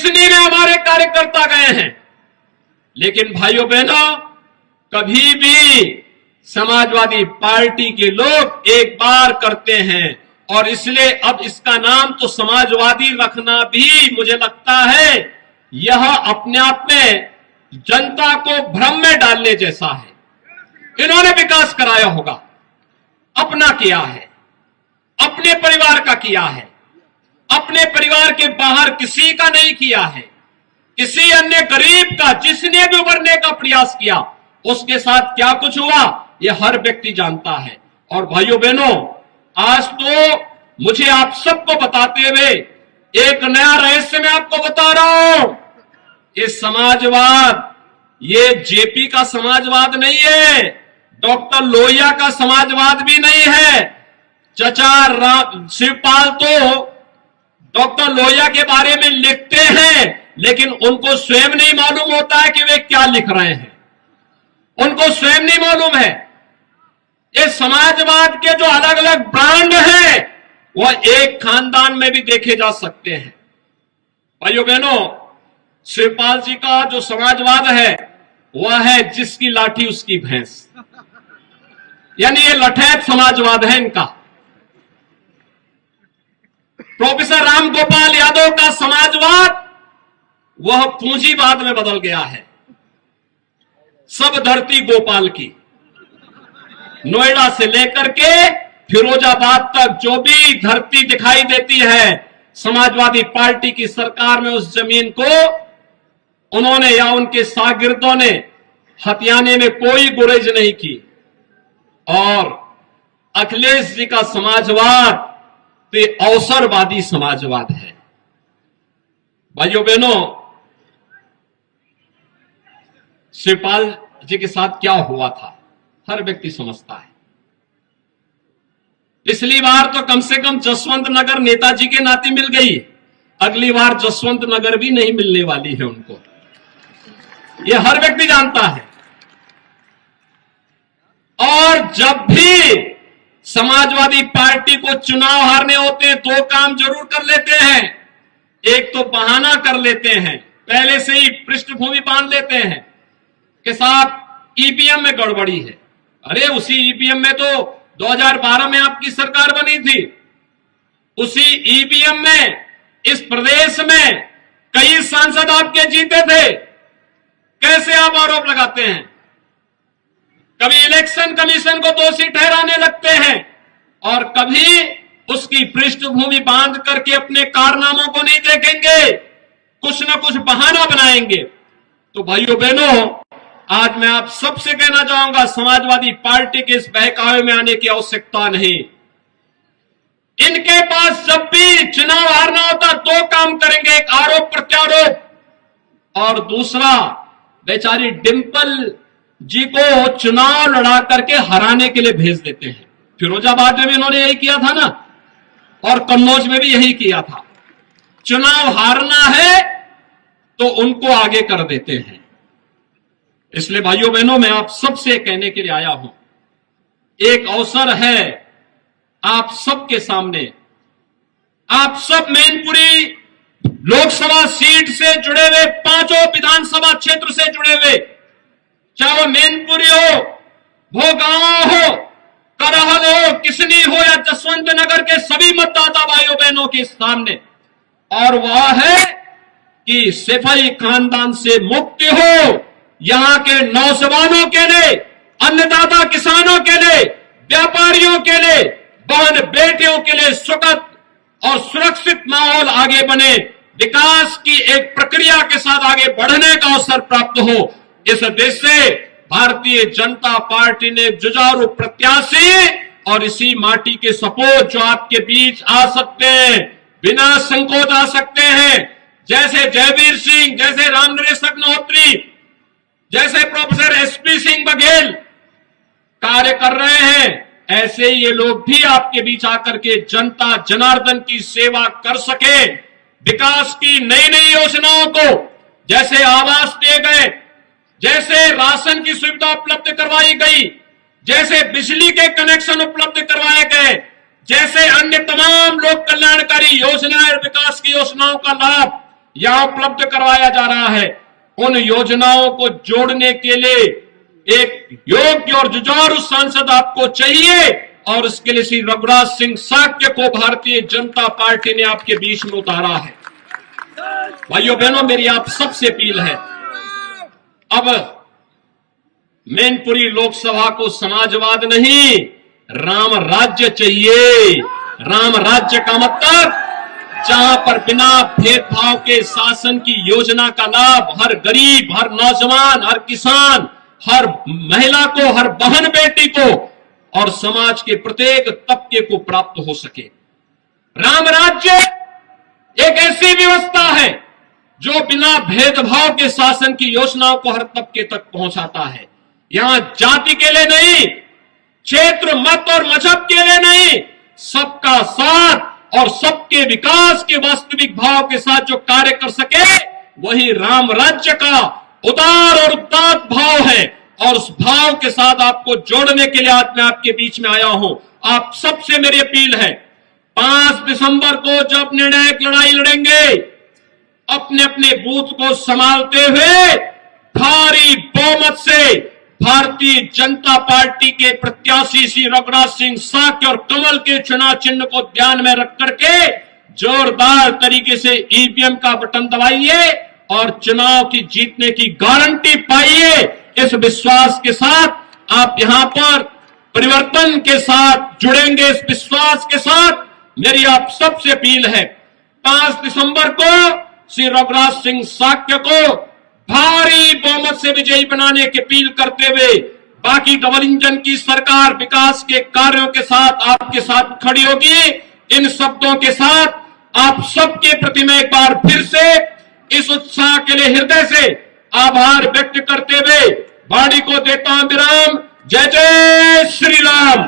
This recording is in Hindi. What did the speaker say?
किसनी में हमारे कार्यकर्ता गए हैं, लेकिन भाइयों बहनों कभी भी समाजवादी पार्टी के लोग एक बार करते हैं और इसलिए अब इसका नाम तो समाजवादी रखना भी मुझे लगता है यह अपने आप में जनता को भ्रम में डालने जैसा है। इन्होंने विकास कराया होगा, अपना किया है, अपने परिवार का किया है, अपने परिवार के बाहर किसी का नहीं किया है। किसी अन्य गरीब का जिसने भी उभरने का प्रयास किया उसके साथ क्या कुछ हुआ यह हर व्यक्ति जानता है। और भाइयों बहनों आज तो मुझे आप सबको बताते हुए एक नया रहस्य मैं आपको बता रहा हूं। ये समाजवाद ये जेपी का समाजवाद नहीं है, डॉक्टर लोहिया का समाजवाद भी नहीं है। चचा शिवपाल तो डॉक्टर लोहिया के बारे में लिखते हैं लेकिन उनको स्वयं नहीं मालूम होता है कि वे क्या लिख रहे हैं, उनको स्वयं नहीं मालूम है। ये समाजवाद के जो अलग अलग ब्रांड हैं वह एक खानदान में भी देखे जा सकते हैं। भाइयों बहनों शिवपाल जी का जो समाजवाद है वह है जिसकी लाठी उसकी भैंस, यानी ये लठैत समाजवाद है इनका। प्रोफेसर राम गोपाल यादव का समाजवाद वह पूंजीवाद में बदल गया है। सब धरती गोपाल की, नोएडा से लेकर के फिरोजाबाद तक जो भी धरती दिखाई देती है समाजवादी पार्टी की सरकार में उस जमीन को उन्होंने या उनके शागिर्दों ने हथियाने में कोई गुरेज नहीं की। और अखिलेश जी का समाजवाद तो अवसरवादी समाजवाद है। भाइयों बहनों शिवपाल जी के साथ क्या हुआ था हर व्यक्ति समझता है। पिछली बार तो कम से कम जसवंत नगर नेताजी के नाते मिल गई, अगली बार जसवंत नगर भी नहीं मिलने वाली है उनको, यह हर व्यक्ति जानता है। और जब भी समाजवादी पार्टी को चुनाव हारने होते हैं दो काम जरूर कर लेते हैं। एक तो बहाना कर लेते हैं, पहले से ही पृष्ठभूमि बांध लेते हैं कि साहब ईवीएम में गड़बड़ी है। अरे उसी ईवीएम में तो 2012 में आपकी सरकार बनी थी, उसी ईवीएम में इस प्रदेश में कई सांसद आपके जीते थे। कैसे आप आरोप लगाते हैं? कभी इलेक्शन कमीशन को दोषी ठहराने लगते हैं और कभी उसकी पृष्ठभूमि बांध करके अपने कारनामों को नहीं देखेंगे, कुछ ना कुछ बहाना बनाएंगे। तो भाइयों बहनों आज मैं आप सबसे कहना चाहूंगा समाजवादी पार्टी के इस बहकावे में आने की आवश्यकता नहीं। इनके पास जब भी चुनाव हारना होता दो काम करेंगे, एक आरोप प्रत्यारोप और दूसरा बेचारी डिंपल जी को चुनाव लड़ा करके हराने के लिए भेज देते हैं। फिरोजाबाद में भी इन्होंने यही किया था ना, और कन्नौज में भी यही किया था। चुनाव हारना है तो उनको आगे कर देते हैं। इसलिए भाइयों बहनों मैं आप सबसे कहने के लिए आया हूं, एक अवसर है आप सबके सामने। आप सब मैनपुरी लोकसभा सीट से जुड़े हुए, पांचों विधानसभा क्षेत्र से जुड़े हुए, चाहे वो मैनपुरी हो, भोगांवा हो, करहल हो, किसनी हो या जसवंत नगर के सभी मतदाता भाइयों बहनों के सामने, और वह है कि सिपाही खानदान से मुक्ति हो, यहां के नौजवानों के लिए, अन्नदाता किसानों के लिए, व्यापारियों के लिए, बहन बेटियों के लिए सुखद और सुरक्षित माहौल आगे बने, विकास की एक प्रक्रिया के साथ आगे बढ़ने का अवसर प्राप्त हो। इस देश से भारतीय जनता पार्टी ने जुझारू प्रत्याशी और इसी माटी के सपूत जो आपके बीच आ सकते हैं, बिना संकोच आ सकते हैं, जैसे जयवीर सिंह, जैसे रामनरेश अग्निहोत्री, जैसे प्रोफेसर एसपी सिंह बघेल कार्य कर रहे हैं, ऐसे ही ये लोग भी आपके बीच आकर के जनता जनार्दन की सेवा कर सके। विकास की नई नई योजनाओं को, जैसे आवास दिए गए, जैसे राशन की सुविधा उपलब्ध करवाई गई, जैसे बिजली के कनेक्शन उपलब्ध करवाए गए, जैसे अन्य तमाम लोक कल्याणकारी योजनाएं और विकास की योजनाओं का लाभ यहां उपलब्ध करवाया जा रहा है। उन योजनाओं को जोड़ने के लिए एक योग्य और जुझारू सांसद आपको चाहिए और इसके लिए श्री रघुराज सिंह साक्य को भारतीय जनता पार्टी ने आपके बीच में उतारा है। भाइयों बहनों, मेरी आप सबसे अपील है, अब मैनपुरी लोकसभा को समाजवाद नहीं, राम राज्य चाहिए। राम राज्य का मतलब जहां पर बिना भेदभाव के शासन की योजना का लाभ हर गरीब, हर नौजवान, हर किसान, हर महिला को, हर बहन बेटी को और समाज के प्रत्येक तबके को प्राप्त हो सके। राम राज्य एक ऐसी व्यवस्था है जो बिना भेदभाव के शासन की योजनाओं को हर तबके तक पहुंचाता है। यहां जाति के लिए नहीं, क्षेत्र, मत और मजहब के लिए नहीं, सबका साथ और सबके विकास के वास्तविक भाव के साथ जो कार्य कर सके वही राम राज्य का उदार और उदात्त भाव है। और उस भाव के साथ आपको जोड़ने के लिए आज मैं आपके बीच में आया हूं। आप सबसे मेरी अपील है, 5 दिसंबर को जब निर्णायक लड़ाई लड़ेंगे, अपने अपने बूथ को संभालते हुए भारी बहुमत से भारतीय जनता पार्टी के प्रत्याशी श्री रघुराज सिंह साक्य और कमल के चुनाव चिन्ह को ध्यान में रख करके जोरदार तरीके से ईवीएम का बटन दबाइए और चुनाव की जीतने की गारंटी पाइए। इस विश्वास के साथ आप यहां पर परिवर्तन के साथ जुड़ेंगे। इस विश्वास के साथ मेरी आप सबसे अपील है, 5 दिसंबर को श्री रघुराज सिंह साक्य को भारी बहुमत से विजयी बनाने की अपील करते हुए बाकी डबल इंजन की सरकार विकास के कार्यों के साथ आपके साथ खड़ी होगी। इन शब्दों के साथ आप सबके प्रति मैं एक बार फिर से इस उत्साह के लिए हृदय से आभार व्यक्त करते हुए वाणी को देता हूं विराम। जय जय श्री राम।